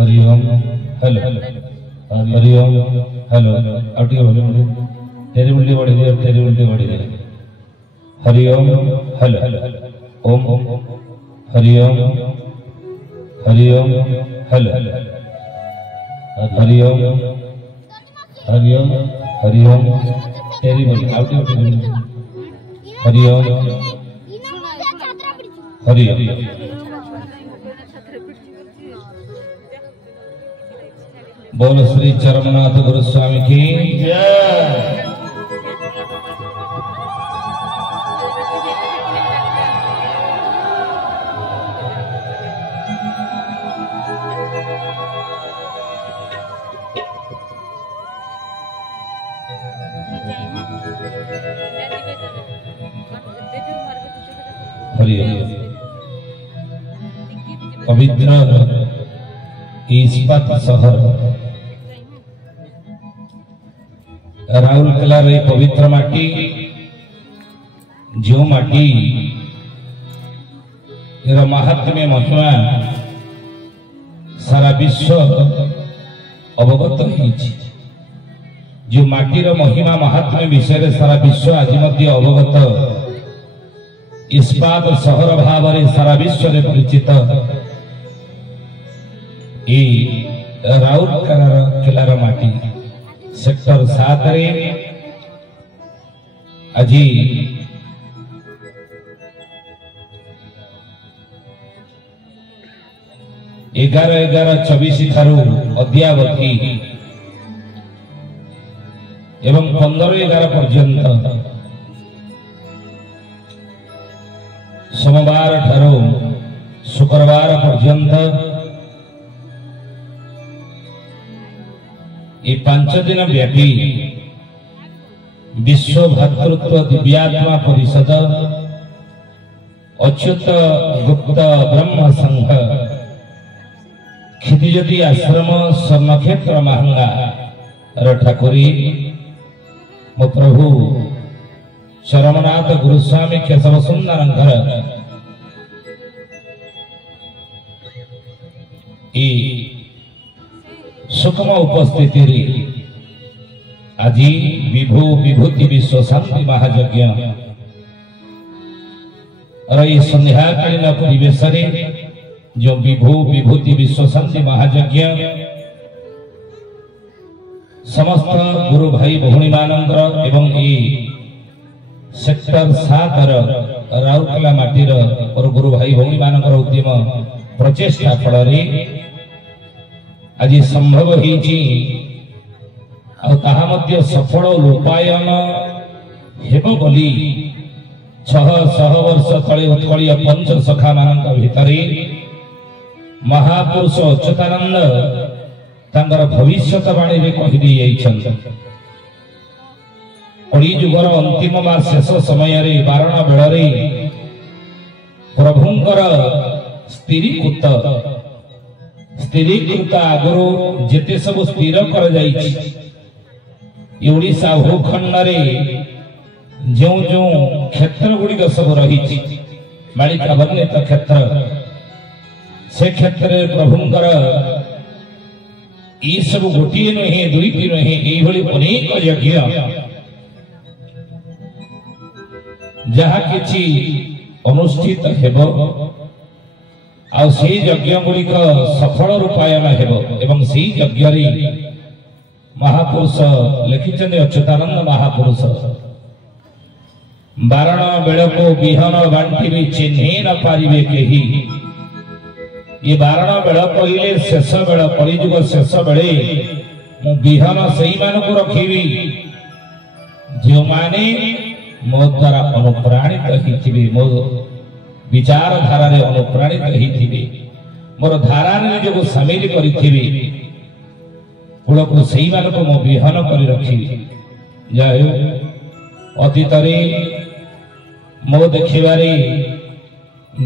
हरि ओम hello Hari ओम hello outie बोले तेरी उल्टी बढ़ी दे तेरी उल्टी बढ़ी दे हरि ओम हेलो ओम हरि ओम हेलो हरि ओम हरि ओम तेरी बोली आउटी बोले हरि ओम हरि ओम बोल श्री चरमनाथ गुरु स्वामी की जय। हरि पवित्र इस्पात शहर राउरकेला रे पवित्र माटी जो माटी महात्म्य महिमा सारा विश्व अवगत होइछि। जो माटीर महिमा महात्म्य विषय सारा विश्व आज अवगत इस्पात शहर भाव सारा विश्व में परिचित राउरकेलार माटी सेक्टर 7 रे आज 11/11/24 ठारू अद्यावधि एवं 15/11 पर्यंत सोमवार ठारू शुक्रवार पर्यंत ये 5 दिन व्यापी विश्व भातृत्व दिव्यात्मा परिषद अच्युत गुप्त ब्रह्म संघ क्षितिज्योति आश्रम स्वर्णक्षेत्र महंगा ठाकुरी मो प्रभु चरमनाथ गुरुस्वामी केशव सुंदर सुखम उपस्थिति आज विभू विभूति विश्व शांति महायज्ञ संध्याकालीन परिवेश जो विभू विभूति विश्व शांति महायज्ञ समस्त गुरु भाई भौणी मानंदर एवं सेक्टर 7 राउरकेला माटीर और गुरु भाई भौणी मानंदर उद्यम प्रचेष्टा फल आज संभव होती सफल रूपायन हेब बोली 600 वर्ष तले उत्कलीय पंच सखा मान भितर महापुरुष अच्युतानंद तांगर भविष्यवाणी में कहीदी कली जुगर अंतिम बा शेष समय बारण बेल प्रभुंकर स्थिरीकृत आगु जेते सब स्थिर कर ओडिशा भूखंड जो जो क्षेत्र गुड़िक सब रही मालिका वर्णित क्षेत्र से क्षेत्र प्रभुंकर ये सब गोटे नुहे दुईटी नुहे यही अनेक यज्ञ जहाँ किछि अनुष्ठित हेबो आ से यज्ञ गुड़िक सफल रूपायन हेबो एवं से यज्ञ महापुरुष लिखिछन्ते अच्युतानंद महापुरुष बारण बेल को विहन बांटी चिन्ह न पारिबे केही ये बारण बेल कहले शेष बेल कलिजुग शेष बेले मु विहन सही मान को रखिबी जो माने मो द्वारा अनुप्राणित होइथिबे मो विचार धारा रे अनुप्राणित होइथिबे मोर धारा रे जो शामिल करिथिबे कुल को सही मान को मो विहन करि रखिबी जाय अतीत रे मो देखिबारे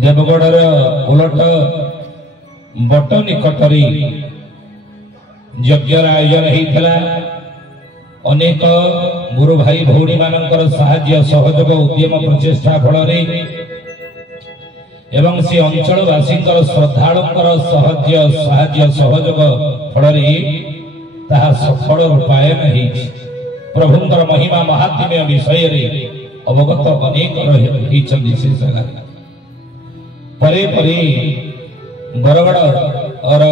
देवगढ़ उलट बट निकट यज्ञ आयोजन होता अनेक गुरु भाई भौणी मानकर साहाय्य सहयोग उद्यम प्रचेष्टा फल एवं से अंचलवासी श्रद्धालुंकर साहाय्य सहयोग फल ताहा सफल रूपायन होइछि। प्रभुंकर महिमा महात्म्य विषय रे अवगत अनेक रहिछन्ति से जगह परे परे बरगड़ और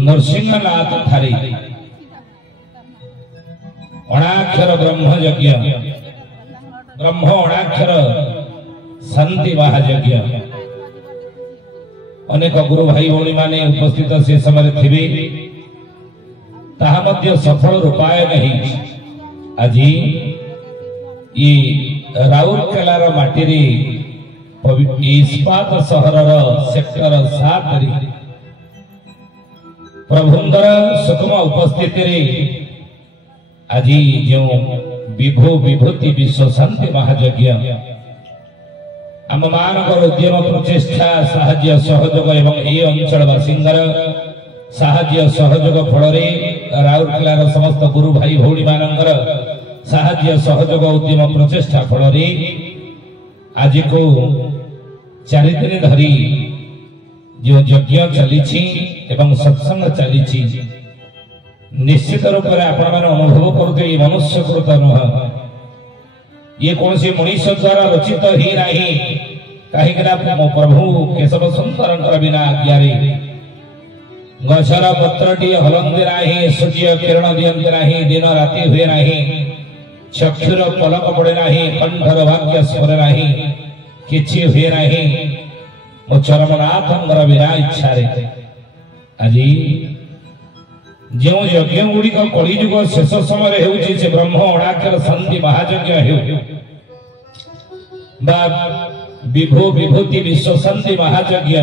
नरसिंहनाथ थारे अणाक्षर ब्रह्म यज्ञ ब्रह्म अणाक्षर शांति महायज्ञ अनेक गुरु भाई भौणी माने उपस्थित से समय थिबे ताहा मध्य सफल रूपायन होइछि। आज ये राउरकेलार माटी रे इस्पात सहर सेक्टर 7 रे प्रभुंकर सुखम उपस्थिति रे आज जो विभो विभूति विश्व शांति महायज्ञ आम मानकर उद्यम प्रचेष्टा साहाय्य सहयोग एवं ए अंचलवासींकर साहाय्य सहयोग फल राउरकेलार समस्त गुरु भाई भौणी मानकर साहाय्य सहयोग उद्यम प्रचेष्टा फल आज को 4 दिन धरी जो यज्ञ चली एवं सत्संग चली निश्चित रूप से आपण मैंने अनुभव करते मनुष्य कृत नुह ये कौन सी मनुष्य द्वारा रचित ही नहीं कहीं प्रभु केशव सुंदर बिना आज्ञारे गछर पत्रटी हलंदी नहीं सूर्य किरण दियंती नहीं दिन राति हुए नहीं चक्षुर पलक पड़े नहीं कंठर वाक्य स्मर नहीं किछि हुए नहीं मो चरमनाथंकर बिना इच्छा आज जो यज्ञ गुड़िक कलिजुग शेष समय से ब्रह्म अणाक्षर शांति महायज्ञ विभो विभूति विश्व शांति महायज्ञ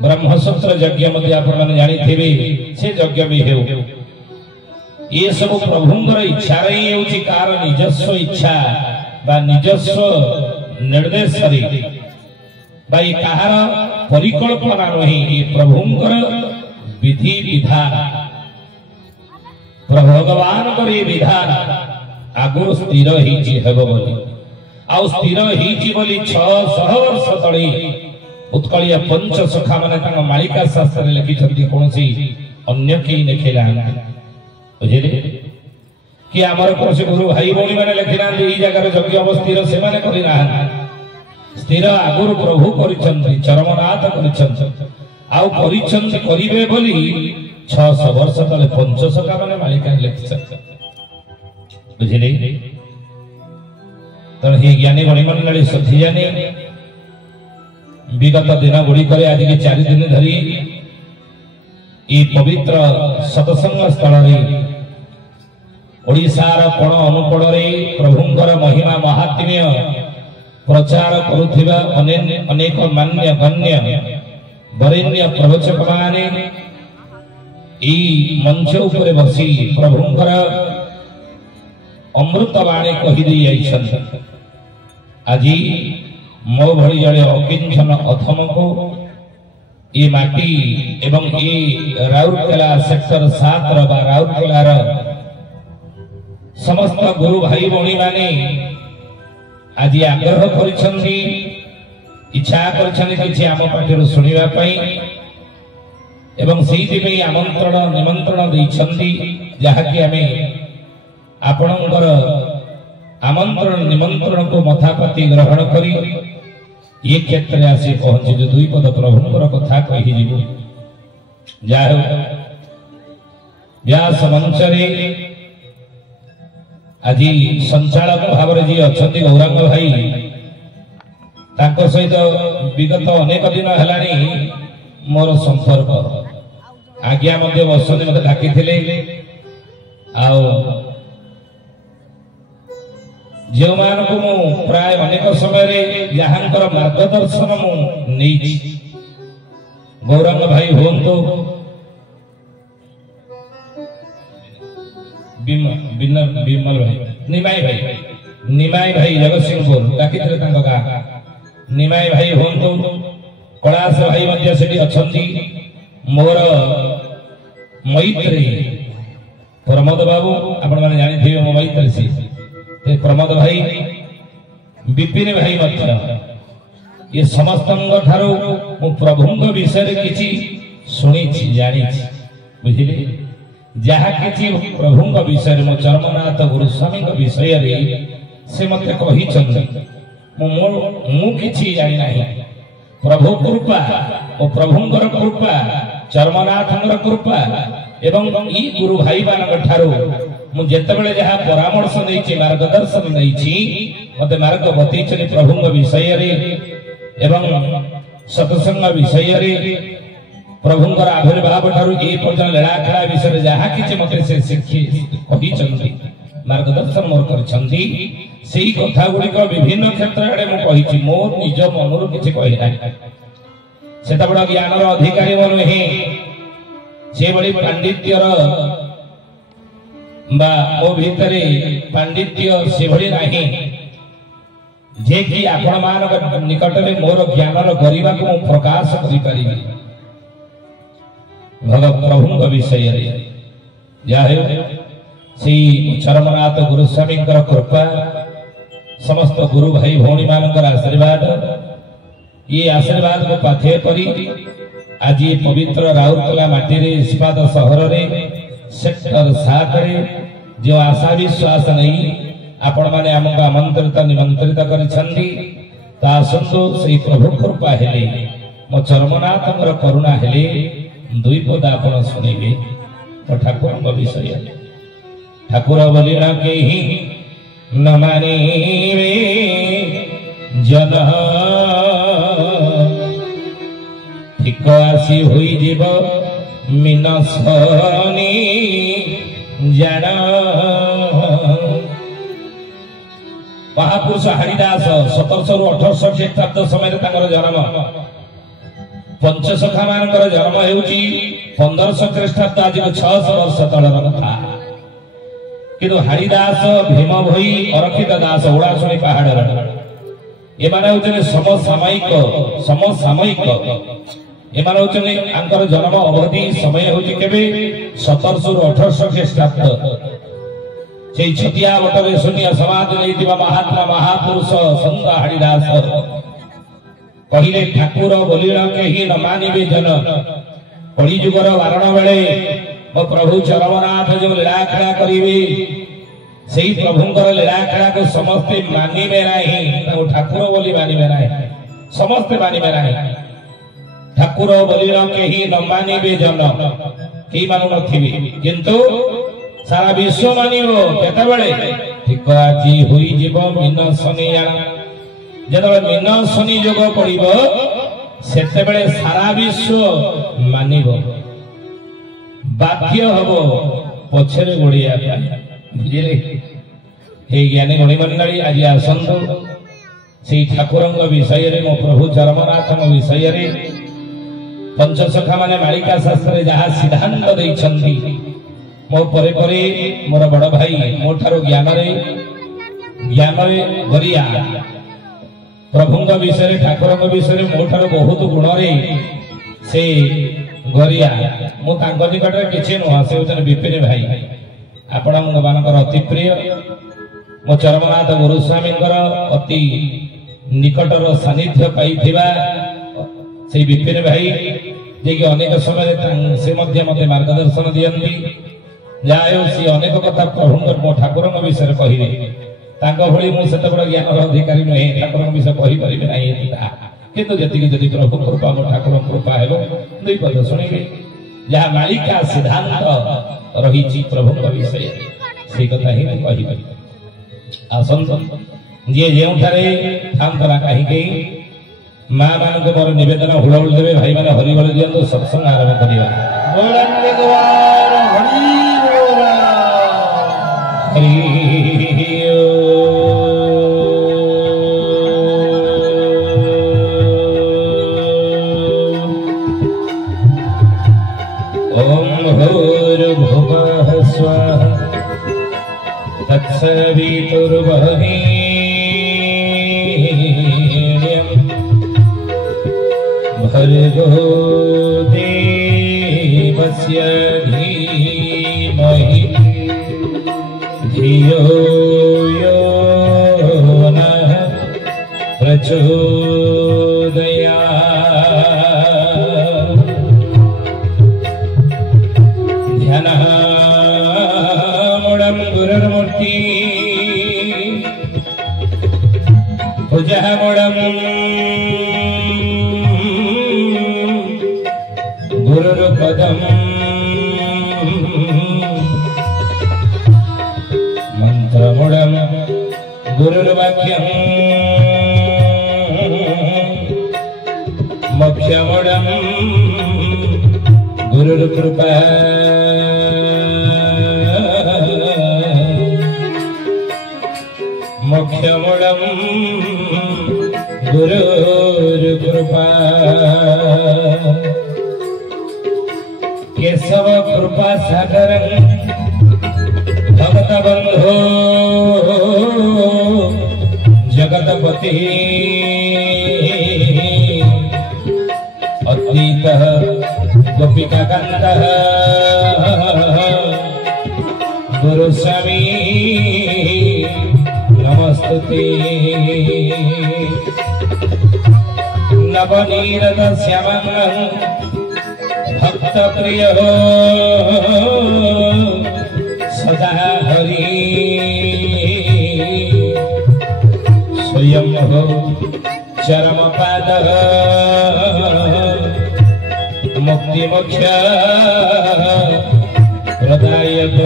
ब्रह्मसूत्र यज्ञ मध्य आपने जानी से यज्ञ भी हो ये सब प्रभुंर इच्छा रही होची कार निजस्व इच्छा बा निजस्व निर्देश भाई कहार परिकल्पना नहीं ये प्रभुंकर विधि विधान भगवान ये विधान आगुर स्थिर आ स्थिर होली 600 वर्ष तले उत्कलिया पंच सखा माने मालिका शास्त्र लिखिछन्ति कौन सी अन्य कई लिखेला बुझिले कि आमर कौन गुरु भाई भौणी मैंने लिखिना जगह यज्ञ अवस्थिर से माने करिना स्थिर आगुर प्रभु करिछन्ति चरमनाथ करिछन्ति आउ करिछन्ति करिवे बोली 600 वर्ष तले पंच सखा माने मालिका लिखिछन्ति बुझिले तो ही ज्ञानी गणिमंडली सखी जानी विगत दिन गुड़िक आज के 4 दिन धरी ये पवित्र सत्संग स्थल ओडिशार कोण अनुकोण प्रभुंकर महिमा महात्म्य प्रचार करुथिबा अनेक मान्य गण्य वरेण्य प्रवचक माने ई मंच उपरे बसी प्रभुंकर अमृतवाणी कही दी जाइछन्ति। आज मो भली जड़े अकिंचन अथम को ये माटी एवं ये राउरकेला सेक्टर 7 राउरकेलार समस्त गुरु भाई भौणी माने आज आग्रह करिछन्ति इच्छा करिछन्ति किछि आम पाठर सुनिबा पई एवं सेहि पे आमंत्रण निमंत्रण दैछन्ति जहा कि हमें आपणकर आमंत्रण निमंत्रण को मथापाती ग्रहण करी ये क्षेत्र आसी पहुंची जो 2 पद प्रभुंकर कथा कही जीवु जाओ व्यास मंच रे आज संचालक भाव जी अच्छा गौरांग भाई ताको सहित विगत अनेक दिन हेलानी मोर संपर्क आज्ञा मध्य बसने मत डाकी आओ जो मान को मु प्राय अनेक समय जहांकर मार्गदर्शन मु नहीं गौरांग भाई होम तो विमल भाई निमाई भाई जगतसिंहपुर डाकी निमाई भाई होम तो कैलाश भाई मध्य सेठी अछंती मोर मैत्री प्रमोद बाबू आपण माने जानि थिबे मोबाइल तरसी ते प्रमोद भाई विपिन भाई मध्य ये समस्तंग ठारो मु प्रभुंग विषय किछि सुनी जानी बुझिले जहा किछि प्रभुंग विषय मो चरमनाथ गुरुस्वामी विषय रे से मते कहि चंदी मु किछि जानि नाही प्रभु कृपा ओ प्रभुंगर कृपा चरमनाथंगर कृपा एवं ई गुरु भाई मानक ठारो मु जेतेबेले जहा परामर्श देछि मार्गदर्शन देछि मते मार्ग बतैछनि प्रभुंग विषय रे एवं सत्संग विषय रे प्रभुंकर आविर्भाव ठारू ए पर्यंत लीलाखला विषय जहा किछि मते से शिक्षी कहि चंदी मार्गदर्शन मोर करछंदी सेही कथा गुडी को विभिन्न क्षेत्र रे मु कहिछि मोर निज मनरु किछि कहि नाही सेता बड ज्ञान रो अधिकारी मन हे से बडी पांडित्यर बा ओ भितरे पांडित्य से बडी नाही जे कि आपण मान निकट में मोर ज्ञान रो गरिबा को प्रकाश करि परिबी भगत प्रभुंग विषय रे जाहे श्री चरमनाथ गुरुस्वामी कृपा समस्त गुरु भाई भौणी मानकर आशीर्वाद ये आशीर्वाद को पाथे करी आज ये पवित्र राउरकेला माटी रे इस्पात शहर रे सेक्टर 7 रे जो आशा विश्वास नहीं आपण माने हमका आमंत्रित निमंत्रित करिसंदी ता संतो श्री प्रभु कृपा हेले मो चरमनाथंकर करुणा हेले दुई पद आपण सुनिबे तो ठाकुर विषय ठाकुर बोलिना के ही न मानिबे जन ठीक आसी हुई जीव मिनसनी जान महापुरुष हरिदास 1718 ख्रीष्टाब्द समय जन्म पंचसखा मानकर जन्म हेउची 1500 ख्रीष्टाब्द आज 600 वर्ष तळर कथा किंतु हरिदास भीम भई अरखित दास उड़ासुणी पहाड़ ए माने होचने समसामयिक ए माने होचने आंकर जन्म अवधि समय होची केबे 1718 ख्रीष्टाब्द से छतिया वटरे शून्य समाज नहीं महात्मा महापुरुष संत हरिदास कहले ठाकुर बोलिला के ही न मानिबे जन कली जुगर वारण बेले मो प्रभु चरमनाथ जो लीलाखला करिवे सेही प्रभुंकर लीलाखला को समस्ते मानिबे नाही ठाकुर बोली मानिबे नाही समस्ते मानिबे नाही ठाकुर बोलिला के ही न मानिबे जन की मानु नथिबे किंतु सारा विश्व मानिबो केतेबेले ठीक आजी होई जीव मिन सनिया जदे मिन शनि जोग पड़िब सेते बेले सारा विश्व मानिब बाध्य हबो पछरे गोड़िया बुझिले हे ज्ञानी गणी मंडली आज आसंतु से ठाकुरंग विषय रे मो प्रभु चरमनाथंग विषय रे पंचसखा माने मालिका शास्त्र जहा सिद्धांत दैछंती मो परे परे मोर बड़ भाई मो ठारो ज्ञान रे गरिया प्रभुंग विषय ठाकुरंग विषय मोठार बहुत गुण रे से गरिया मु तांको निकट रे किछि नुहा से होचन विपिन भाई आपण मानकर अति प्रिय मो चरमनाथ गुरुस्वामींकर अति निकटर सानिध्य पाइथिबा से विपिन भाई जे कि अनेक समय से मध्य मते मार्गदर्शन दियंती जायो से अनेक कथा प्रभुंग मो ठाकुरंग विषय कहिबे तांको भली मु सेते बड़ ज्ञान रो अधिकारी नहे ठाकुर विषय कहि परिबे नाही एता किंतु जति जति प्रभु कृपा मो ठाकुर कृपा हेबो दुई पद सुनिबे जहा मालिका सिद्धांत रहिछि प्रभु विषय से कथा ही कहि परिबे आसंत जे जेउ थारे थांतरा काहि के मां मान को मोर निवेदन हुळहुळ देबे भाई माने हरि बोल दियंतो सत्संग आरंभ करिबा बोलन द्वार हरि बोल हरि भर्गो देवस्य धीमहि धियो यो नः प्रचोदयात्। ध्यानमूढं गुरुर्मूर्ति भुजमूढं गुरुर्पदम् मंत्रमूढं गुरुर्वाक्यम् मोक्षमूढं गुरुर्कृपा। मोक्षमूढं गुरुर्कृपा। केशव कृपा सागरं भक्तबन्धो जगतपति अद्वैतः गोपिकाकान्तः गुरुस्वामी नमस्तुते। नवनीरदश्यामं भक्तप्रियो सदा हरि स्वयं चरमपाद मुक्तिमोक्ष प्रदायक।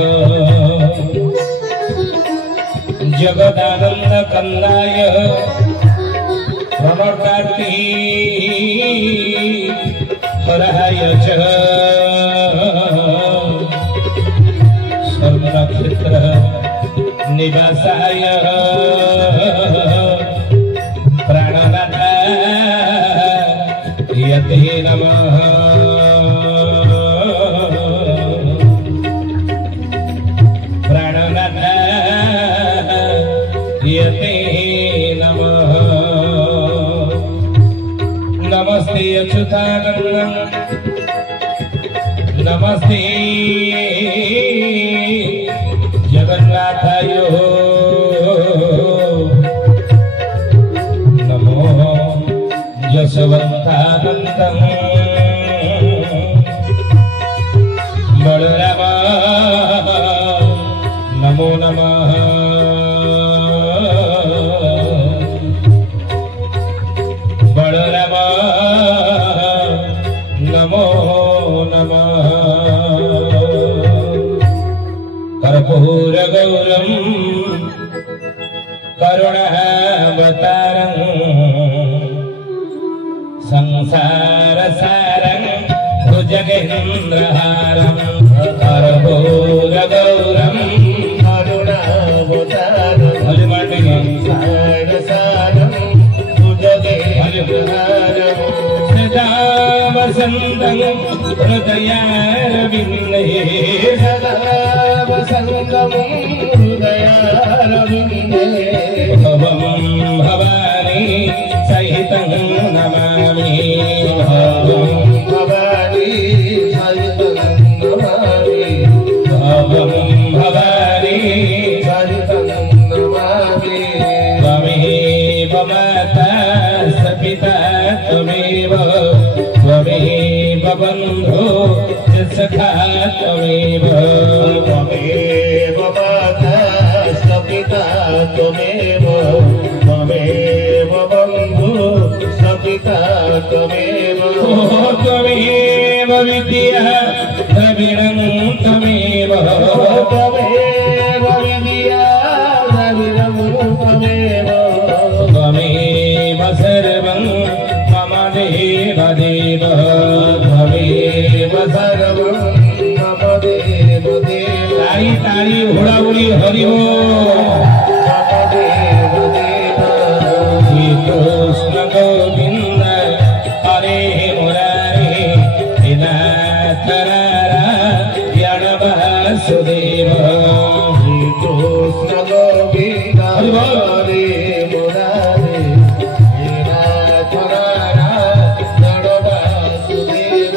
जगदानंद कंदाय प्रणतार्ति हराय च स्वर्णक्षेत्र निवासाय प्राणनाथ यते नमः। प्राणनाथ यते नमः। नमस्ते अच्युतानंदं नमस्ते जगन्नाथाय नमो यशवन्तानन्दं बलराम नमो नमः। बलराम नमो नमः। कर्पूरगौरं करुणावतारं संसारसारं भुजगेन्द्रहारं। कर्पूरगौरं करुणावतारं संसारसारं भुजगेन्द्रहारं। सदा वसन्तं हृदयारविन्दे सदा वसन्तं हृदयारविन्दे। भवं भवानी सहितं नमामि। भवं भवानी सहितं नमामि। भवं भवानी सहितं नमामि। त्वमेव माता सपिता त्वमेव त्वमेव बन्धो सखा त्वमेव। त्वमेव माता सपिता त्वमेव त्वमेव बन्धो सपिता त्वमेव। त्वमेव विद्या द्रविणं त्वमेव। त्वमेव विद्या द्रविणं त्वमेव। त्वमेव सर्वं मम देव देव। त्वमेव सर्वं मम देव देव। तारी तारी हुड़ाहुड़ी हरि हो। मम देव देव। श्री कृष्ण गोविंद हरे मुरारी नाथ नारायण वासुदेव। श्री कृष्ण गोविंद हरे मुरारी नाथ नारायण वासुदेव।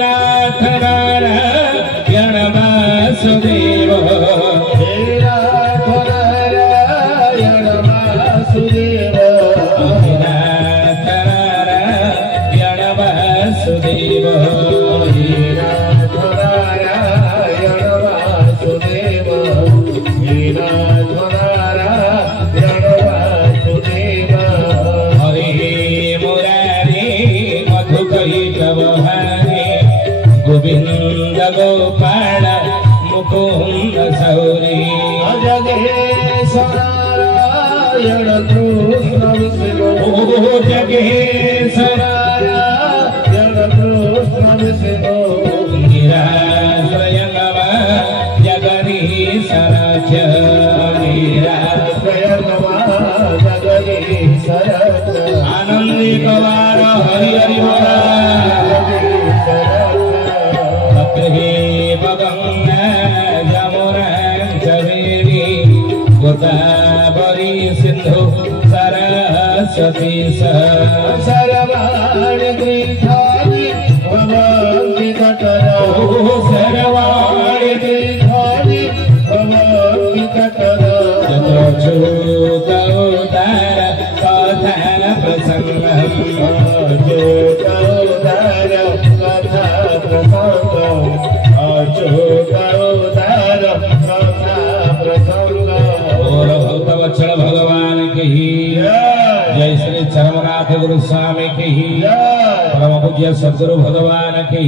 नाथ नारायण वासुदेव। गोविंद गोपाल मुकुंद सौरी जगेश नारायण कृष्ण विष्णु जगेश नारायण कृष्ण विष्णु निराश्रय नम जगदीश राज निराश्रय नम जगदीश राज आनंदी कवार हरि हरि गंगा जमुना चवेरी गोदावरी सिंधु सरस्वती सरवाणि तीर्थानि भवन्ति तटरा सर्वाणि तीर्थानि भवन्ति तटरा जगच्युतोदार कथा प्रसन्नम् अच्युतोदार कथा प्रसङ्गम् अच्युतोदार कथा प्रसङ्गम् और भक्तवत्सल भगवान की जय श्री चरमनाथ गुरु स्वामी की परम पूज्य सद्गुरु भगवान की